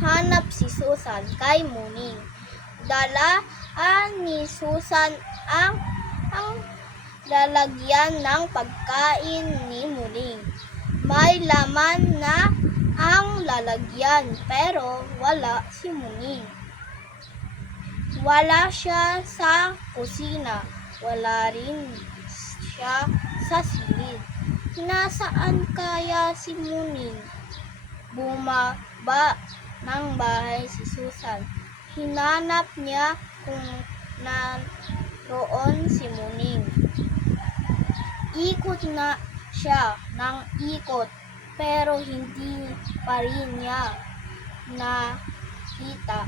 hanap si Susan kay Muning. Dalaan ni Susan ang lalagyan ng pagkain ni Muning. May laman na ang lalagyan pero wala si Muning. Wala siya sa kusina, wala rin siya sa silid. Nasaan kaya si Muning? Bumaba ng bahay si Susan. Hinanap niya kung naroon si Muning. Ikot na siya ng ikot pero hindi pa rin niya nakita.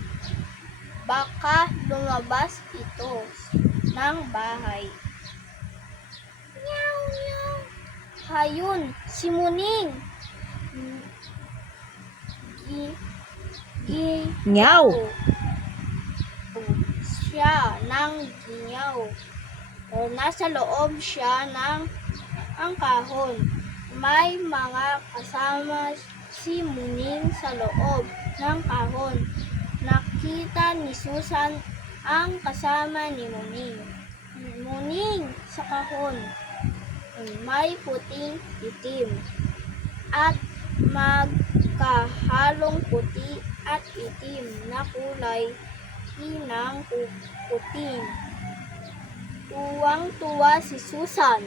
Baka lumabas ito ng bahay. Meow, meow. Hayun, si Muning. Nyaw. Siya ng ginyaw. Pero nasa loob siya ng kahon. May mga kasama si Muning sa loob ng kahon. Nakita ni Susan ang kasama ni Muning. Muning sa kahon. May puting itim at magkahalong puti at itim na kulay ng puting. Tuwang-tuwa si Susan.